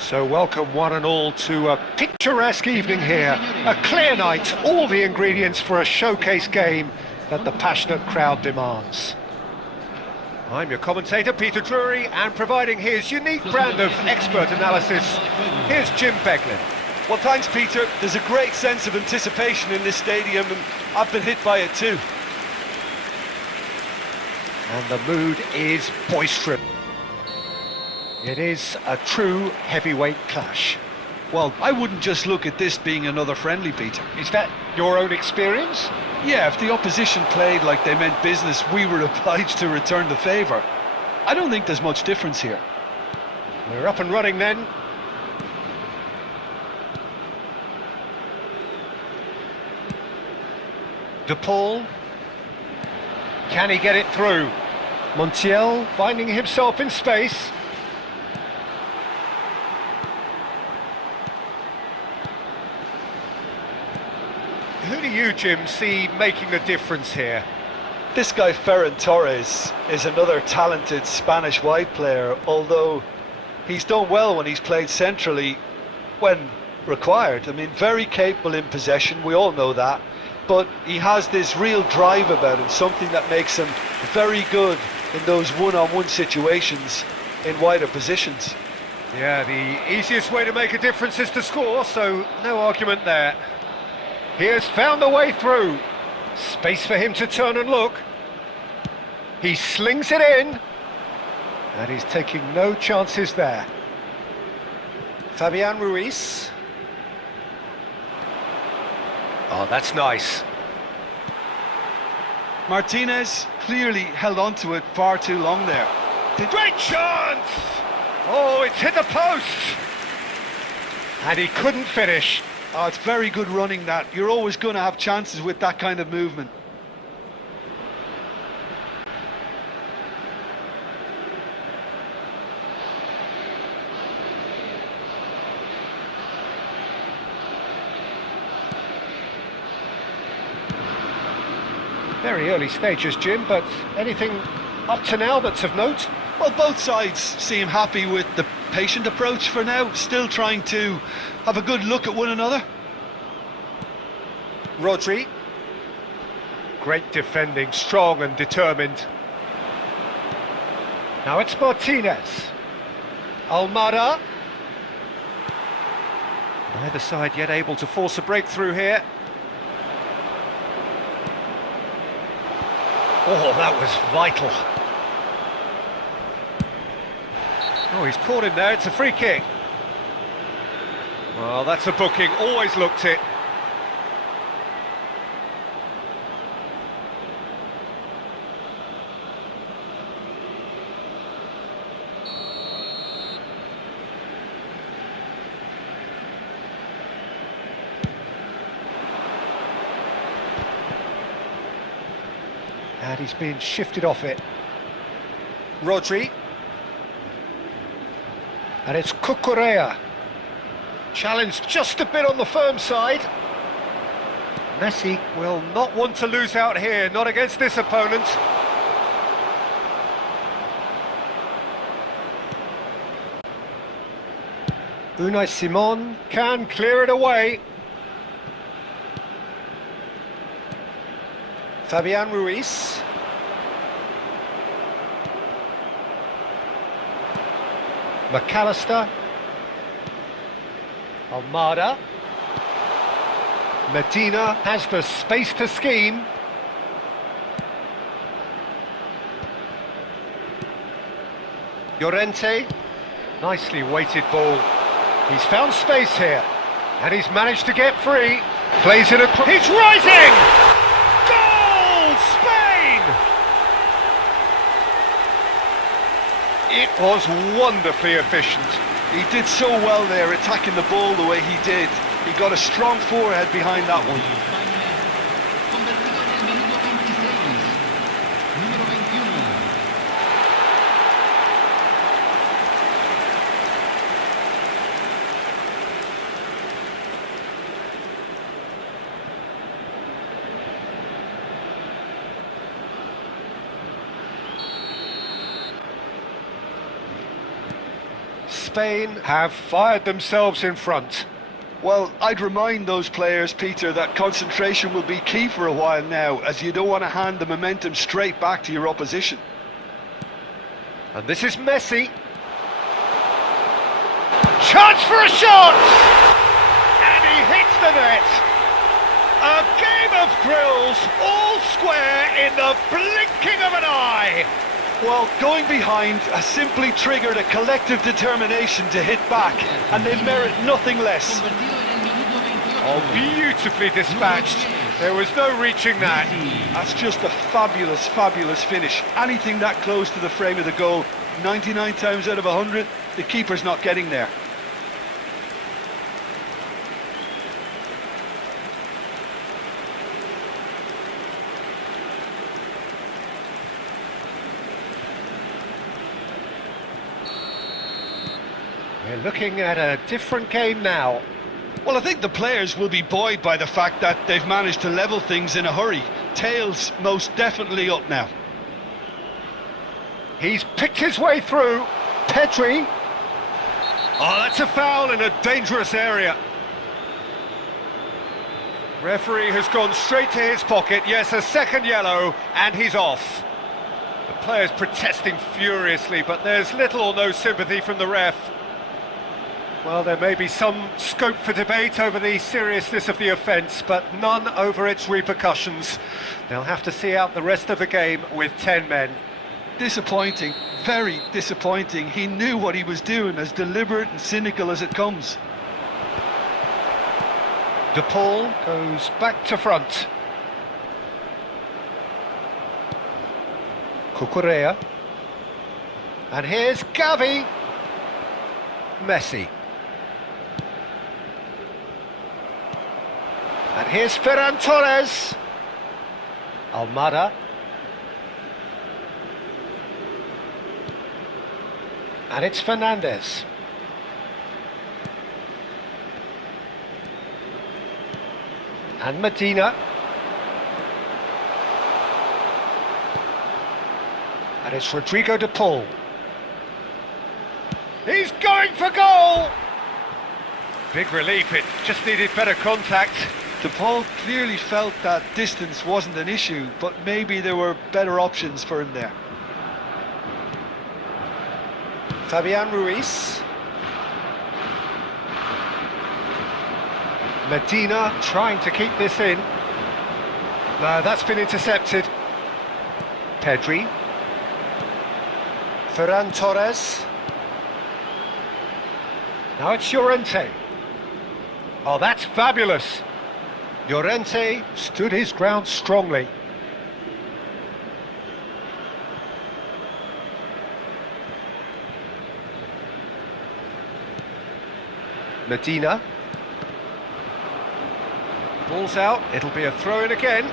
So welcome one and all to a picturesque evening here, a clear night, all the ingredients for a showcase game that the passionate crowd demands. I'm your commentator Peter Drury, and providing his unique brand of expert analysis, here's Jim Beglin. Well, thanks Peter. There's a great sense of anticipation in this stadium and I've been hit by it too. And the mood is boisterous. It is a true heavyweight clash. Well, I wouldn't just look at this being another friendly, Peter. Is that your own experience? Yeah, if the opposition played like they meant business, we were obliged to return the favour. I don't think there's much difference here. We're up and running then. De Paul. Can he get it through? Montiel finding himself in space. Who do you, Jim, see making a difference here? This guy Ferran Torres is another talented Spanish wide player, although he's done well when he's played centrally when required. I mean, very capable in possession, we all know that, but he has this real drive about him, something that makes him very good in those one-on-one situations in wider positions. Yeah, the easiest way to make a difference is to score, so no argument there. He has found a way through. Space for him to turn and look. He slings it in. And he's taking no chances there. Fabian Ruiz. Oh, that's nice. Martinez clearly held on to it far too long there. Great chance! Oh, it's hit the post. And he couldn't finish. Oh, it's very good running that. You're always going to have chances with that kind of movement. Very early stages, Jim, but anything up to now that's of note? Well, both sides seem happy with the patient approach for now, still trying to have a good look at one another. Rodri. Great defending, strong and determined. Now it's Martinez. Almada. Neither side yet able to force a breakthrough here. Oh, that was vital. Oh, he's caught him there, it's a free kick. Well, that's a booking, always looked it. And he's been shifted off it. Rodri. And it's Cucurella. Challenged just a bit on the firm side. Messi will not want to lose out here, not against this opponent. Unai Simon can clear it away. Fabian Ruiz. McAllister. Almada. Medina has the space to scheme. Llorente. Nicely weighted ball. He's found space here. And he's managed to get free. Plays it across. He's rising! Goal! Spain! It was wonderfully efficient. He did so well there, attacking the ball the way he did. He got a strong forehead behind that one. Spain have fired themselves in front. Well, I'd remind those players, Peter, that concentration will be key for a while now, as you don't want to hand the momentum straight back to your opposition. And this is Messi. Chance for a shot! And he hits the net. A game of thrills, all square in the blinking of an eye. Well, going behind has simply triggered a collective determination to hit back, and they merit nothing less. Oh, beautifully dispatched. There was no reaching that. That's just a fabulous, fabulous finish. Anything that close to the frame of the goal, 99 times out of 100, the keeper's not getting there. We're looking at a different game now. Well, I think the players will be buoyed by the fact that they've managed to level things in a hurry. Tails most definitely up now. He's picked his way through. Pedri. Oh, that's a foul in a dangerous area. Referee has gone straight to his pocket. Yes, a second yellow, and he's off. The players protesting furiously, but there's little or no sympathy from the ref. Well, there may be some scope for debate over the seriousness of the offence, but none over its repercussions. They'll have to see out the rest of the game with 10 men. Disappointing, very disappointing. He knew what he was doing, as deliberate and cynical as it comes. De Paul goes back to front. Cucurella. And here's Gavi. Messi. And here's Ferran Torres. Almada. And it's Fernandez. And Medina. And it's Rodrigo de Paul. He's going for goal! Big relief, it just needed better contact. De Paul clearly felt that distance wasn't an issue, but maybe there were better options for him there. Fabian Ruiz. Medina trying to keep this in. No, that's been intercepted. Pedri. Ferran Torres. Now it's Llorente. Oh, that's fabulous. Llorente stood his ground strongly. Medina. Ball's out, it'll be a throw-in again.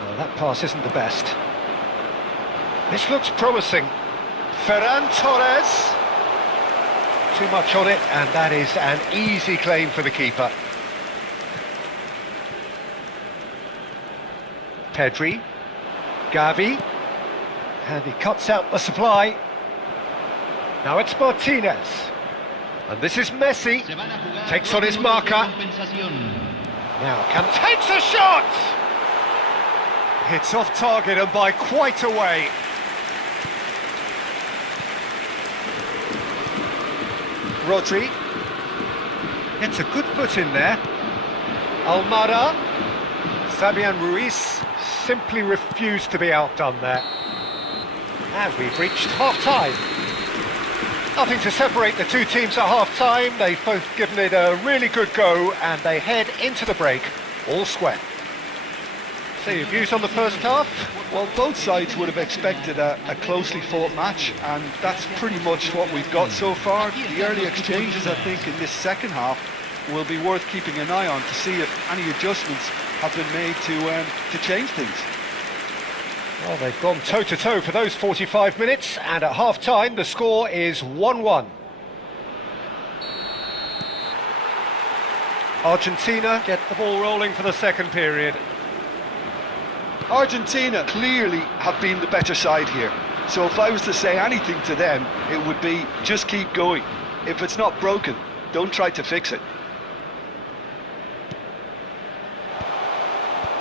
Well, that pass isn't the best. This looks promising. Ferran Torres. Too much on it, and that is an easy claim for the keeper. Pedri. Gavi. And he cuts out the supply. Now it's Martinez. And this is Messi. Takes on his marker. Now takes a shot! Hits off target and by quite a way. Rodri. Gets a good foot in there. Almada. Fabian Ruiz simply refused to be outdone there. And we've reached half-time. Nothing to separate the two teams at half-time. They've both given it a really good go, and they head into the break all square. So your views on the first half? Well, both sides would have expected a closely fought match, and that's pretty much what we've got so far. The early exchanges, I think, in this second half will be worth keeping an eye on to see if any adjustments have been made to change things. Well, they've gone toe-to-toe for those 45 minutes, and at half-time the score is 1-1. Argentina get the ball rolling for the second period. Argentina clearly have been the better side here. So if I was to say anything to them, it would be just keep going. If it's not broken, don't try to fix it.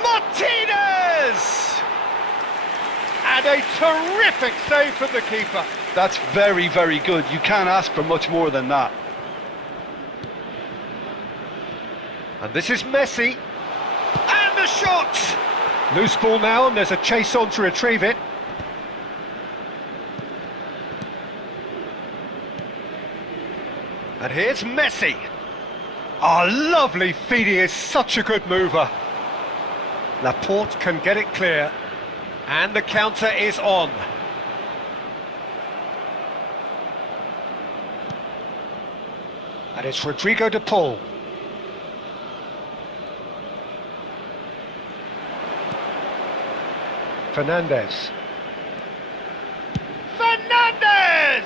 Martinez! And a terrific save from the keeper. That's very, very good. You can't ask for much more than that. And this is Messi. And the shot! Loose ball now, and there's a chase on to retrieve it. And here's Messi. Oh, lovely feed, he is such a good mover. Laporte can get it clear. And the counter is on. And it's Rodrigo de Paul. Fernandez. Fernandez!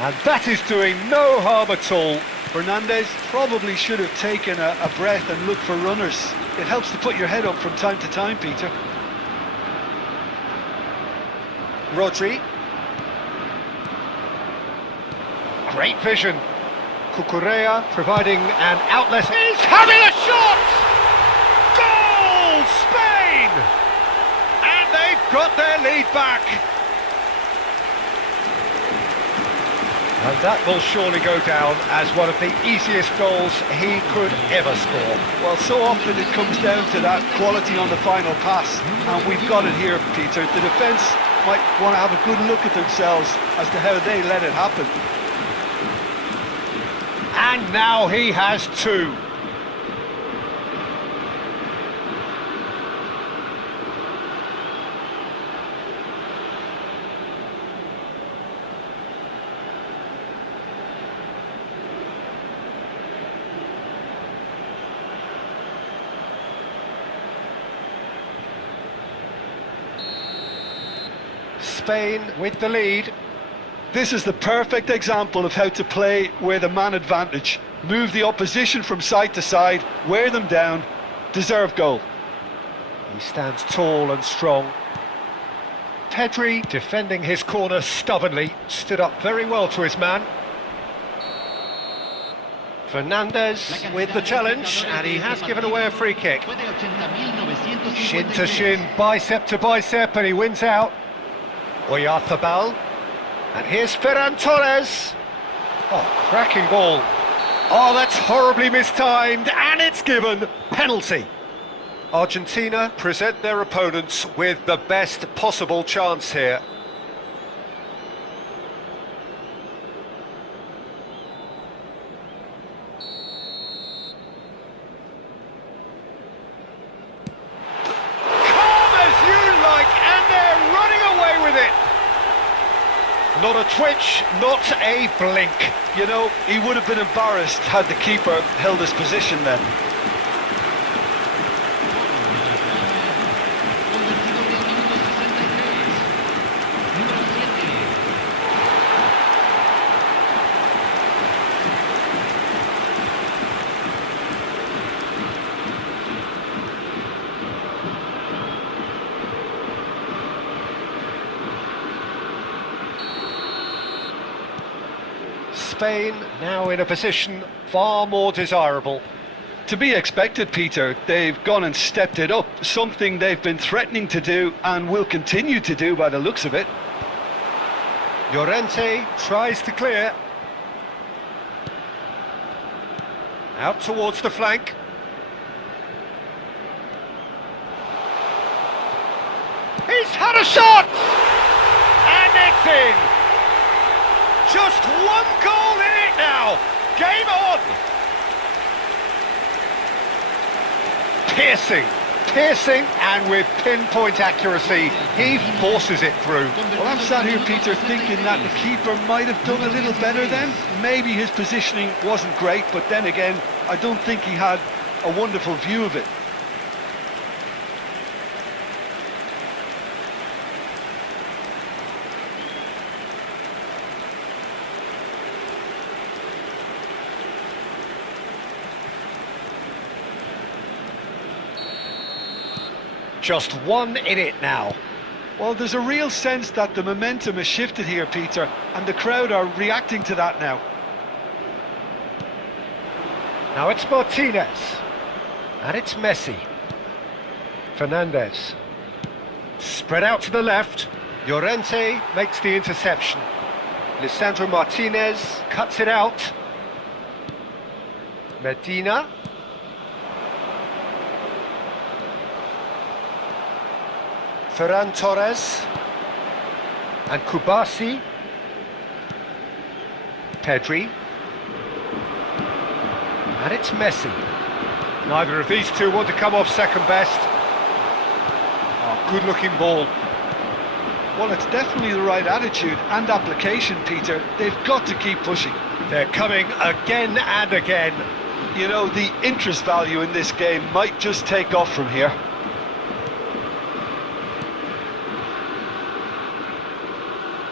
And that is doing no harm at all. Fernandez probably should have taken a breath and looked for runners. It helps to put your head up from time to time, Peter. Rodri. Great vision. Cucurella providing an outlet. He's having a shot! Goal! Spain! And they've got their lead back. And that will surely go down as one of the easiest goals he could ever score. Well, so often it comes down to that quality on the final pass, and we've got it here, Peter. The defence might want to have a good look at themselves as to how they let it happen. And now he has two. Spain with the lead. This is the perfect example of how to play with a man advantage. Move the opposition from side to side, wear them down, deserve goal. He stands tall and strong. Pedri, defending his corner stubbornly, stood up very well to his man. Fernandez with the challenge, and he has given away a free kick. Shin to shin, bicep to bicep, and he wins out. Oyarzabal, and here's Ferran Torres. Oh, cracking ball. Oh, that's horribly mistimed, and it's given penalty. Argentina present their opponents with the best possible chance here. Not a twitch, not a blink. You know, he would have been embarrassed had the keeper held his position then. Spain now in a position far more desirable. To be expected, Peter. They've gone and stepped it up, something they've been threatening to do and will continue to do by the looks of it. Llorente tries to clear. Out towards the flank. He's had a shot! And it's in! Just one goal in it now! Game on! Piercing, and with pinpoint accuracy, he forces it through. Well, I'm sat here, Peter, thinking that the keeper might have done a little better then. Maybe his positioning wasn't great, but then again, I don't think he had a wonderful view of it. Just one in it now. Well, there's a real sense that the momentum has shifted here, Peter, and the crowd are reacting to that now. Now it's Martinez. And it's Messi. Fernandez. Spread out to the left. Llorente makes the interception. Lisandro Martinez cuts it out. Medina. Ferran Torres. And Kubasi. Pedri. And it's Messi. Neither of these two want to come off second best. Oh, good-looking ball. Well, it's definitely the right attitude and application, Peter. They've got to keep pushing. They're coming again and again. You know, the interest value in this game might just take off from here.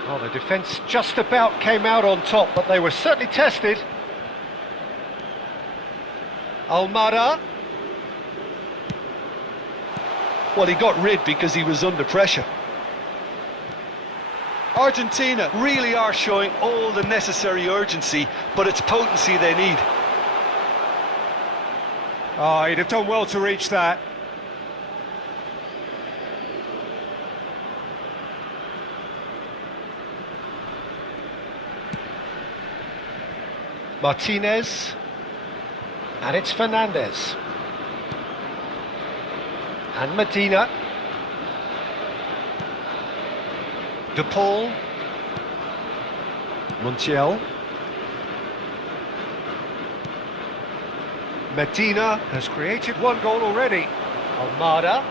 Well, the defence just about came out on top, but they were certainly tested. Almada. Well, he got rid because he was under pressure. Argentina really are showing all the necessary urgency, but it's potency they need. Oh, he'd have done well to reach that. Martinez. And it's Fernandez. And Medina. De Paul. Montiel. Medina has created one goal already. Almada.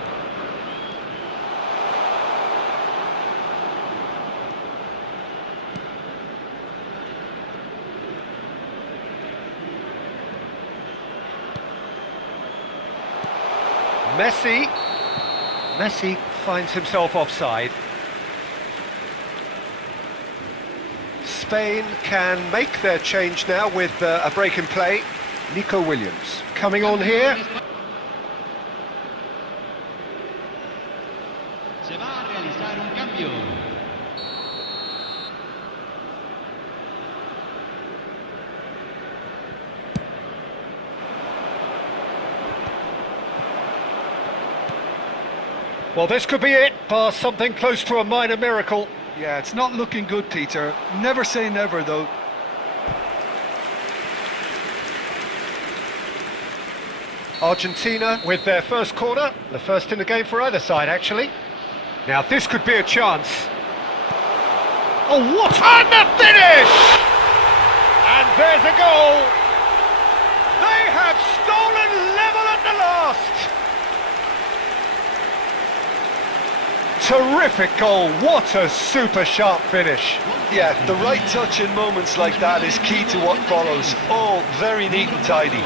Messi finds himself offside. Spain can make their change now with a break in play. Nico Williams coming on here. Se va a realizar un cambio. Well, this could be it, bar something close to a minor miracle. Yeah, it's not looking good, Peter. Never say never, though. Argentina with their first corner, the first in the game for either side, actually. Now, this could be a chance. Oh, what on the finish! And there's a goal. They have stolen level at the last. Terrific goal, what a super sharp finish. Yeah, the right touch in moments like that is key to what follows. All very neat and tidy.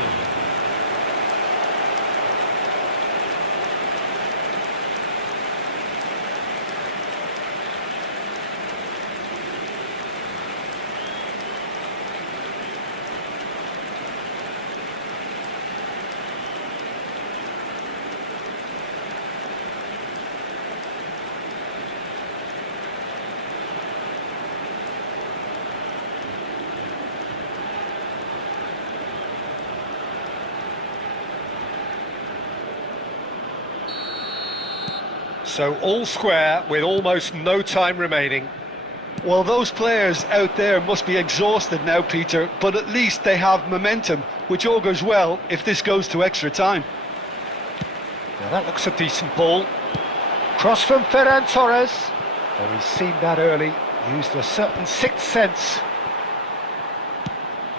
So all square with almost no time remaining. Well, those players out there must be exhausted now, Peter, but at least they have momentum, which augurs well if this goes to extra time. Now that looks a decent ball. Cross from Ferran Torres. Oh, he's seen that early, used a certain sixth sense.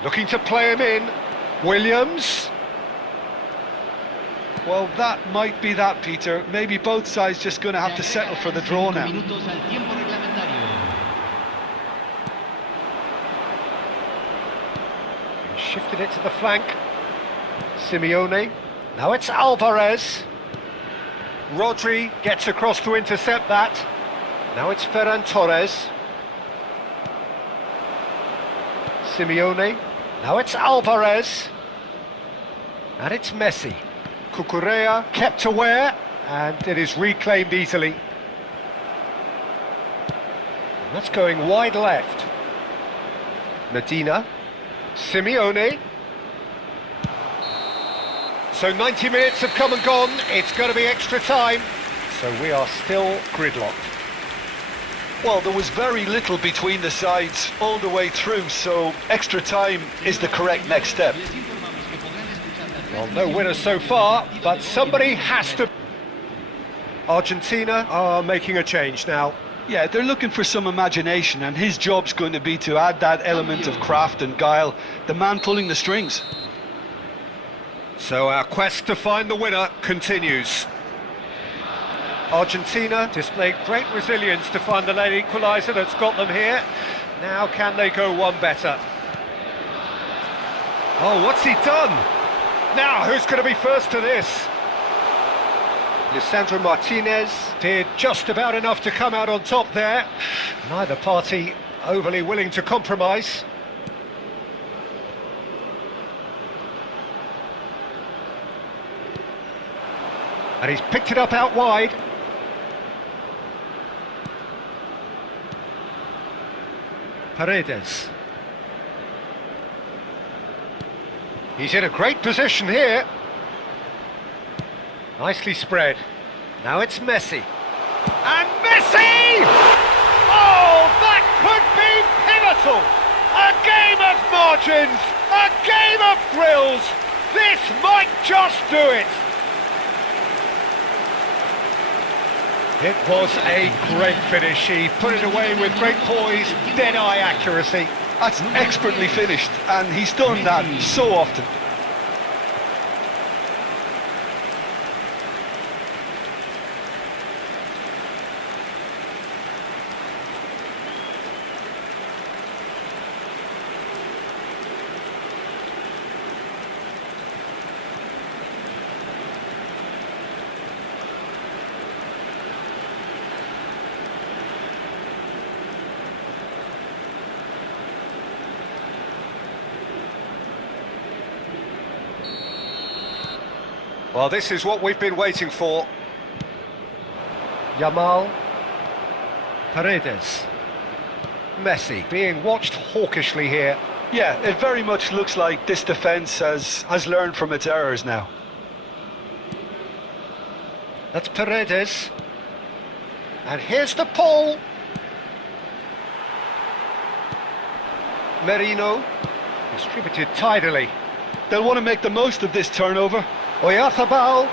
Looking to play him in. Williams. Well, that might be that, Peter. Maybe both sides just going to have to settle for the draw now. He shifted it to the flank. Simeone. Now it's Alvarez. Rodri gets across to intercept that. Now it's Ferran Torres. Simeone. Now it's Alvarez. And it's Messi. Cucurella kept aware. and it is reclaimed easily. That's going wide left. Medina, Simeone. So 90 minutes have come and gone, it's going to be extra time. So we are still gridlocked. Well, there was very little between the sides all the way through, so extra time is the correct next step. Well, no winners so far, but somebody has to... Argentina are making a change now. Yeah, they're looking for some imagination, and his job's going to be to add that element of craft and guile, the man pulling the strings. So our quest to find the winner continues. Argentina displayed great resilience to find the late equaliser that's got them here. Now can they go one better? Oh, what's he done? Now who's going to be first to this? Lisandro Martinez did just about enough to come out on top there. Neither party overly willing to compromise. And he's picked it up out wide. Paredes. He's in a great position here. Nicely spread. Now it's Messi. And Messi! Oh, that could be pivotal! A game of margins! A game of thrills! This might just do it! It was a great finish. He put it away with great poise, dead-eye accuracy. That's expertly finished, and he's done that so often. Well, this is what we've been waiting for. Yamal, Paredes, Messi being watched hawkishly here. Yeah, it very much looks like this defence has learned from its errors now. That's Paredes. And here's the pull. Merino, distributed tidily. They'll want to make the most of this turnover. Oyarzabal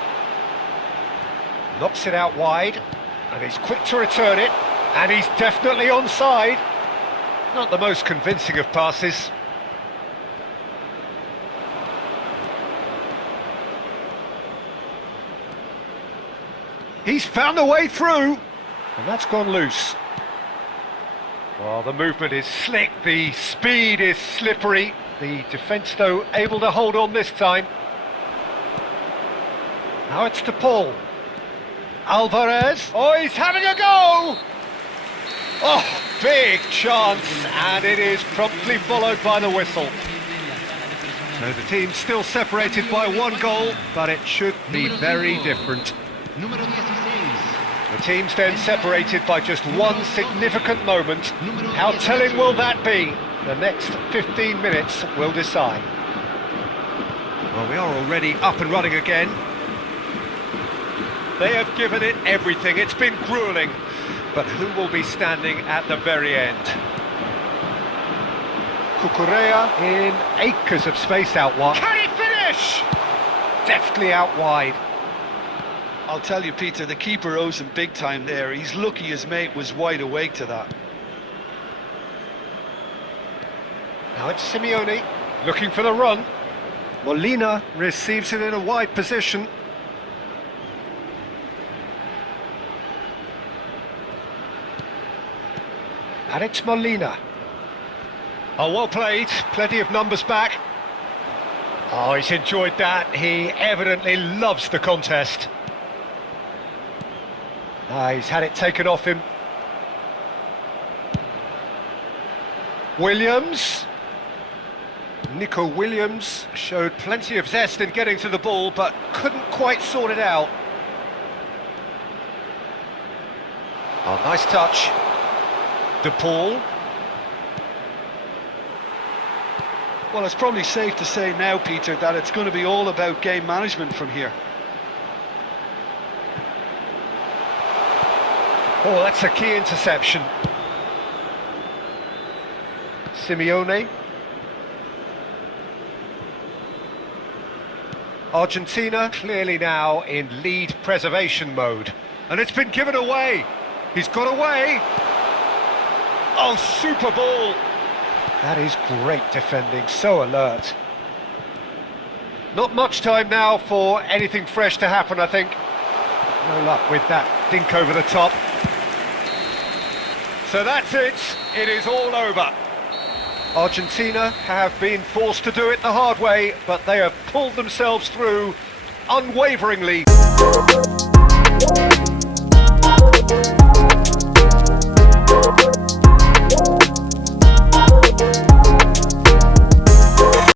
knocks it out wide, and he's quick to return it, and he's definitely onside. Not the most convincing of passes. He's found a way through, and that's gone loose. Well, the movement is slick, the speed is slippery. The defence, though, able to hold on this time. Now it's to Paul. Alvarez. Oh, he's having a go! Oh, big chance, and it is promptly followed by the whistle. So the team's still separated by one goal, but it should be very different. The team's then separated by just one significant moment. How telling will that be? The next 15 minutes will decide. Well, we are already up and running again. They have given it everything. It's been gruelling. But who will be standing at the very end? Cucurella in acres of space out wide. Can he finish? Deftly out wide. I'll tell you, Peter, the keeper owes him big time there. He's lucky his mate was wide awake to that. Now it's Simeone looking for the run. Molina receives it in a wide position. And it's Molina. Oh, well played. Plenty of numbers back. Oh, he's enjoyed that. He evidently loves the contest. He's had it taken off him. Williams. Nico Williams showed plenty of zest in getting to the ball, but couldn't quite sort it out. Oh, nice touch. De Paul. Well, it's probably safe to say now, Peter, that it's going to be all about game management from here. Oh, that's a key interception. Simeone. Argentina clearly now in lead preservation mode. And it's been given away. He's got away. Oh, super ball. That is great defending, so alert. Not much time now for anything fresh to happen, I think. No luck with that dink over the top. So that's it. It is all over. Argentina have been forced to do it the hard way, but they have pulled themselves through unwaveringly.